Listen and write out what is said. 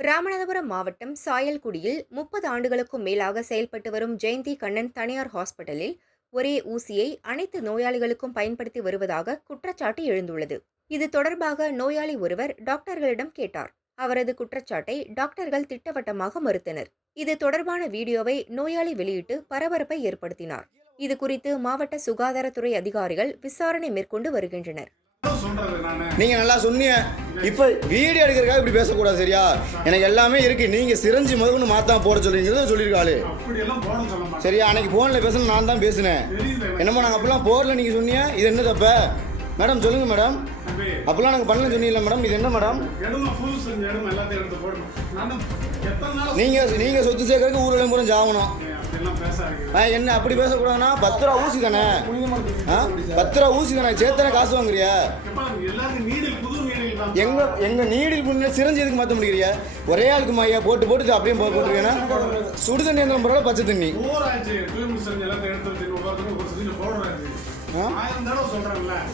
ராமநாதபுரம் மாவட்டம் சாயல்குடியில் முப்பது ஆண்டுகளுக்கும் மேலாக செயல்பட்டு வரும் ஜெயந்தி கண்ணன் தனியார் ஹாஸ்பிட்டலில் ஒரே ஊசியை அனைத்து நோயாளிகளுக்கும் பயன்படுத்தி வருவதாக குற்றச்சாட்டு எழுந்துள்ளது. இது தொடர்பாக நோயாளி ஒருவர் டாக்டர்களிடம் கேட்டார். அவரது குற்றச்சாட்டை டாக்டர்கள் திட்டவட்டமாக மறுத்தனர். இது தொடர்பான வீடியோவை நோயாளி வெளியிட்டு பரபரப்பை ஏற்படுத்தினார். இது குறித்து மாவட்ட சுகாதாரத்துறை அதிகாரிகள் விசாரணை மேற்கொண்டு வருகின்றனர். நீங்க நல்லா சொன்னீங்க. இப்போ வீடியோ எடுக்கிறதுக்காக இப்படி பேசக்கூடாது சரியா? எனக்கு எல்லாமே இருக்கு. நீங்க சிரஞ்சி முதல்ல மாத்தாம போட சொல்றீங்கிறத சொல்லியிருக்காளு. சரியா? அன்னைக்கு போன்ல பேசணும் நான் தான் பேசினேன். என்னமோ நாங்கள் அப்பெல்லாம் போர்ல நீங்க சொன்னீங்க. இது என்ன தப்ப? மேடம் சொல்லுங்க மேடம். அப்பெல்லாம் நாங்கள் பண்ணல சொன்னீங்களா மேடம். இது என்ன மேடம்? நீங்க நீங்க சொத்து சேர்க்கறதுக்கு ஊரில் பூரா ஜாகணும். என்ன அப்படி பேசக்கூடாதுன்னா பத்து ரூபா ஊசி தானே? பத்து ரூபா ஊசி தானே? சேர்த்தானே காசு வாங்குறியா? எங்க எங்க நீடில் புண்ணு சிரஞ்சி எதுக்கு மாற்ற முடியறியா ஒரே ஆளுக்கு மாயா போட்டு போட்டு அப்படியே போட்டுருக்கேன்னா? சுடு தண்ணி எந்த பரவாயில்ல பச்சை தண்ணி.